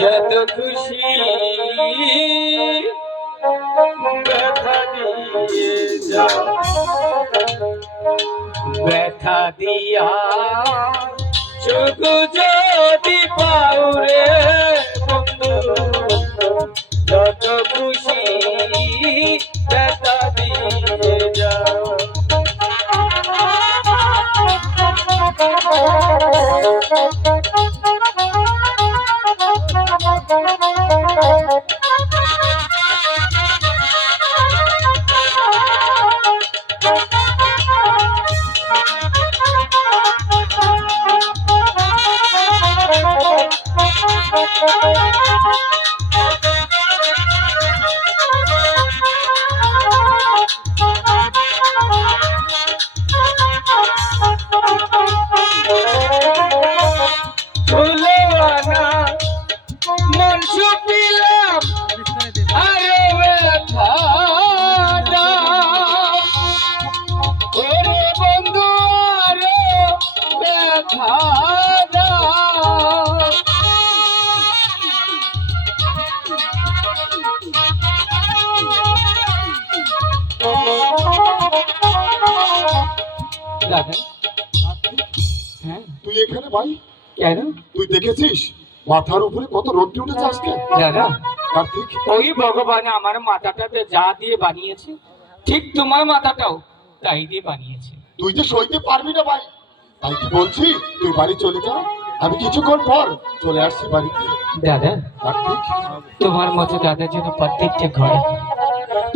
যত খুশি ব্যথা দিয়ে যা, ব্যথা দিয়া সুখ যদি পাউরে বন্ধু, যত খুশি ব্যথা দিয়ে যা। তুই এখানে ভাই কেন? তুই দেখেছিস মাথার উপরে কত রোদ উঠেছে আজকে? দাদা কার্তিক, ওই ভগবান আমার মাথাটাতে যা দিয়ে বানিয়েছে ঠিক তোমার মাথাটাও তাই দিয়ে বানিয়েছে। তুই যে সইতে পারবি না ভাই, তাই কি বলছি তুই বাড়ি চলে যা, আমি কিছুক্ষণ পর চলে আসছি বাড়িতে। দাদা কার্তিক, তোমার মতো দাদা যেন প্রত্যেকটা ঘরে,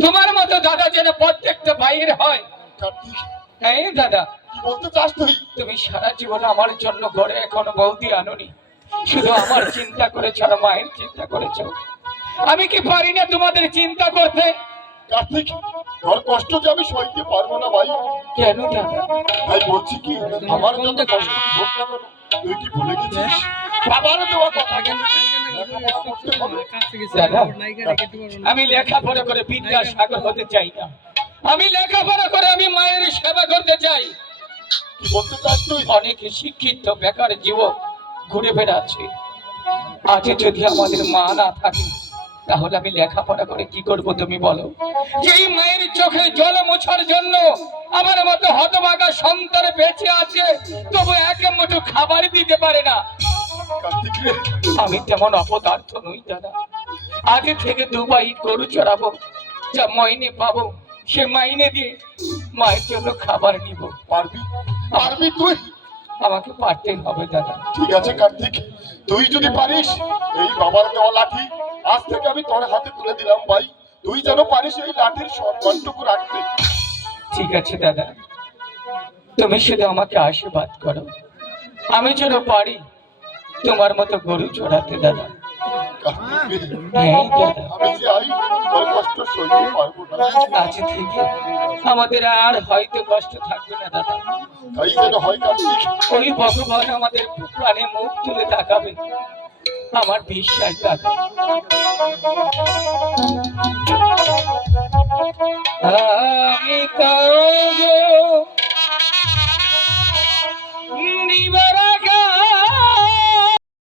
তোমার মতো দাদা যেন প্রত্যেকটা বাইরে হয়। কার্তিক, হ্যাঁ দাদা, কি বলতে চাস তুই? তুমি সারা জীবন আমার জন্য ঘরে এখনো বৌদি আনোনি, শুধু আমার চিন্তা করেছো আর মায়ের চিন্তা করেছো। আমি কি পারি না তোমাদের চিন্তা করতে? কার্তিক, তোর কষ্ট যে আমি সইতে পারবো না ভাই। কেন দাদা? ভাই বলছি কি, আমার যত কষ্ট হোক না কেন, তুই কি ভুলে গেছিস বাবার দেওয়া কথা? দাদা, আমি লেখাপড়া করে বিদ্যা সাগর হতে চাই না, আমি লেখাপড়া করে আমি মায়ের সেবা করতে চাই। কি বলতে চাস তুই? অনেক শিক্ষিত বেকার যুবক ঘুরে বেড়াচ্ছে, আজ যদি আমাদের মা না থাকে তাহলে আমি লেখাপড়া করে কি করব তুমি বলো? যেই মায়ের চোখে জল মোছার জন্য আমার মতো হতভাগা সন্তান বেঁচে আছে, তবু এক মুঠো খাবার দিতে পারে না। কার্তিক রে, আমি তেমন অপদার্থ নই দাদা। আগে থেকে দুবাই গরু চড়াবো, যা মাইনে পাবো সে মাইনে দিয়ে মায়ের জন্য খাবার নিব। পারবি? পারবি তুই? আমাকে পারতেই হবে দাদা। ঠিক আছে কার্তিক, তুই যদি পারিস, এই বাবার দেওয়া লাঠি আজ থেকে আমি তোর হাতে তুলে দিলাম ভাই। তুই যেন পারিস এই লাঠির সম্মানটুকু রাখতে। ঠিক আছে দাদা, তুমি শুধু আমাকে আশীর্বাদ করো, আমি যেন পারি তোমার মতো গরু চড়াতে দাদা। কার্তিক রে, হ্যাঁ দাদা, আমি যে আই তোর কষ্ট সইতে পারবো না। আজ থেকে আমাদের আর হয়তো কষ্ট থাকবে না দাদা। তাই যেন হয় কার্তিক। ওই ভগবান আমাদের প্রাণে মুখ তুলে তাকাবে, আমার বিশ্বাস দাদা। আমি কারো